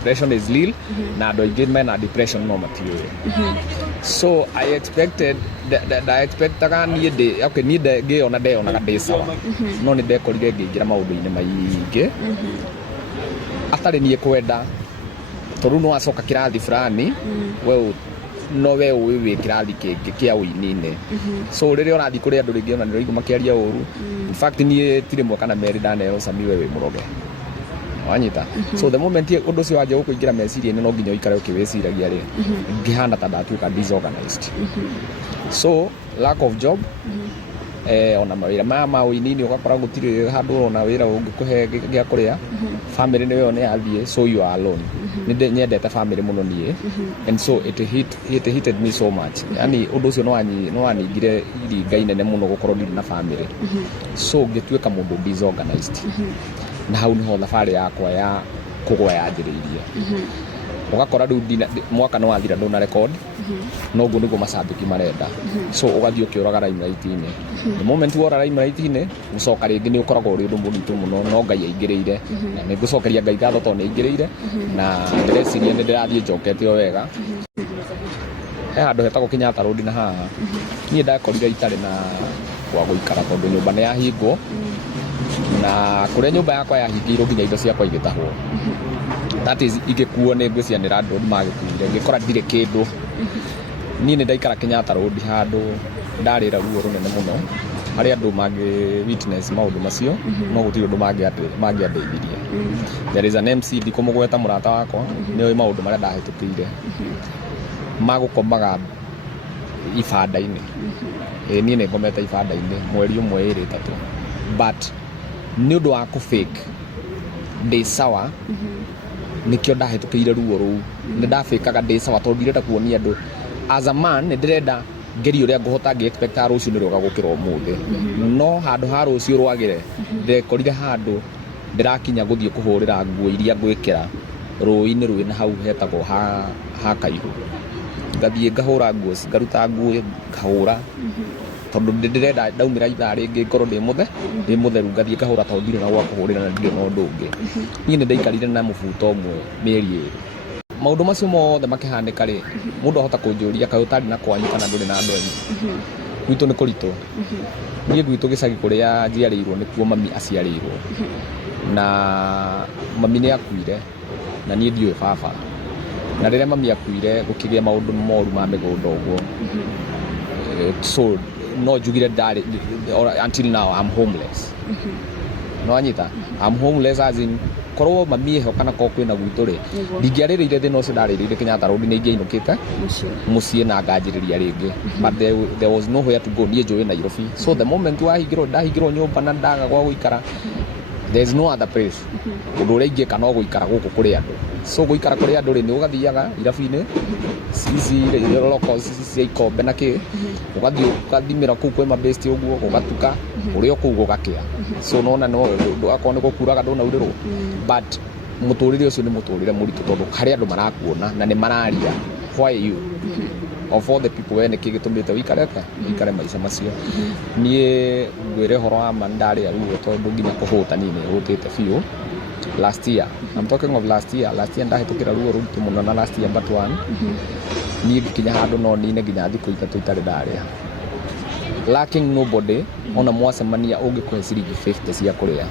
depression is real na andũ aingĩ mena depression no matiũĩ. So I expected ndaga niĩ ndeyonaga ndĩ sawa no nĩ ndekorire ngĩingĩra maũndũ-inĩ maingĩ atarĩ niĩ kwenda tondũ no acoka kĩrathi fulani no we wĩ kĩrathi kĩngĩ kĩa ũini-inĩ so rĩrĩa ũrathi kũrĩ andũ rĩngĩ ona nĩ ũraigua makĩaria ũru. In fact niĩ tirĩ mwaka na merĩ ndanero Sami we wĩ mũroge wanyita. So the moment ũndũ ũcio wanjia gũkũingĩra meciria-inĩ no nginya ũikare ũkĩwĩciragia rĩ ngĩhana ta ndatuĩka disorganized. So lack of job ona mawĩra maya ma ũini-inĩ ũgakora gũtirĩ handũ ona wĩra ũngĩkũhe gĩa kũrĩa family nĩyo yathiĩ so you are alone. Nĩ nyendete family mũno niĩ and so it hit me so much. Yani ũndũ ũcio no waningire iringa inene mũno gũkorwo ndirĩ na family so ngĩtuĩka mũndũ disorganized na hau nĩho thabarĩ yakwa ya kũgwa yanjĩrĩirie. Ũgakora rĩu mwaka nĩ wathira ndũna record no ũguo nĩguo macambĩki marenda so ũgathiĩ ũkĩũraga limelight-inĩ. The moment wora limelight-inĩ gũcoka rĩngĩ nĩ ũkoragwo ũrĩ ũndũ mũritũ mũno no Ngai aingĩrĩire na nĩ ngũcokeria Ngai ngatho tondũ nĩ aingĩrĩire na ndĩreciria nĩ ndĩrathiĩ njokete o wega. He handũ hetagwo Kenyatta Road na haha niĩ ndakorire itarĩ na gwa gũikara tondũ nyũmba nĩ yahingwo na kũrĩa nyũmba yakwa yahingĩirwo nginya indo ciakwa igĩtahwo. That is igĩkuo nĩ ngwĩcia nĩ landlord magĩkuire ngĩkora ndirĩ kĩndũ. Niĩ nĩ ndaikara Kenyatta Road handũ ndarĩra ruo rũnene mũno harĩa andũ mangĩ witness maũndũ macio no gũtirĩ ũndũ mangĩandeithirie. There is an MC ndikũmũgweta mũrata wakwa nĩoĩ maũndũ marĩa ndahĩtũkĩire magũkomaga ibanda-inĩ. Niĩ nĩ ngomete ibanda-inĩ mweri ũmwe ĩrĩ ĩtatũ but nĩ ũndũ wa kũ-fake ndĩ sawa nĩkĩo ndahĩtũkĩire ruo rũu. Nĩ ndafĩkaga ndĩ sawa tondũ ndirenda kuonia andũ as a man nĩ ndĩrenda ngerie ũrĩa ngũhota ngĩ-expecta rũciũ nĩ rwega gũkĩra ũmũthĩ no handũ ha rũciũ rwagĩre ndekorire handũ ndĩrakinya gũthiĩ kũhũrĩra nguo iria ngwĩkĩra rũĩ-inĩ rwĩ na hau hetagwo ha Kaihu. Ngathiĩ ngahũra nguo ngaruta nguo ngahũra tondũ ndĩrenda ndaumĩra ithaa rĩngĩ ngorwo ndĩ mũtheru ngathiĩ ngahũra tondũ ndirĩ na gwa kũhũrĩra na ndirĩ na ũndũ ũngĩ. Niĩ nĩ ndaikarire na mũbuto ũmwe mĩeri ĩrĩ. Maũndũ macio mothe makĩhanĩka rĩ mũndũ ahota kũnjũria kaĩ ũtarĩ na kwanyu kana ndũrĩ na andũ anyu. Gwitũ nĩ kũritũ. Niĩ gwitũ gĩcagi kũrĩa njiarĩirwo nĩkuo mami aciarĩirwo na mami nĩ akuire na niĩ ndiũĩ baba na rĩrĩa mami akuire gũkĩgĩa maũndũ moru ma mĩgũnda ũguo so no njugire ndarĩ until now I'm homeless. No anyita I'm homeless as in korwo mami eho kana ko kwĩna gwitũ rĩ ndingĩarĩrĩire thĩna ũcio ndarĩrĩire Kenyatta Road nĩ ingĩinũkĩte mũciĩ na nganjĩrĩria rĩngĩ but there was nowhere to go. Niĩ njũĩ Nairobi so the moment ndahingĩrwo nyũmba na ndaga gwa gũikara there is no other place. Ũndũ ũrĩa ingĩka no gũikara gũkũ kũrĩ andũ so gũikara kũrĩ andũ rĩ nĩ ũgathiaga irabu-inĩ ici locals cia ikombe na kĩ ũgathiĩ ũkathimĩra kũu kwĩ mabesti ũguo ũgatuka ũrĩa kũu gũgakĩa so nona no ũndũ akorwo nĩ gũkuraga ndũnaurĩrwo but mũtũrĩre ũcio nĩ mũtũrĩre mũritũ tondũ harĩ andũ marakuona na nĩ mararia why you of all the people we nĩkĩ gĩtũmĩte wĩikare maica macio. Niĩ ngwĩre ũhoro wa ma ndarĩa ruo tondũ nginya kũhũta niĩ nĩ hũtĩte biũ. Last year I'm talking of last year ndahĩtũkĩra ruo rũritũ mũno na last year but one niĩ ngikinya handũ no nine nginya thikũ ithatũ itarĩ ndarĩa lacking nobody ona mwacemania ũngĩkũhe ciringi 50 cia kũrĩa.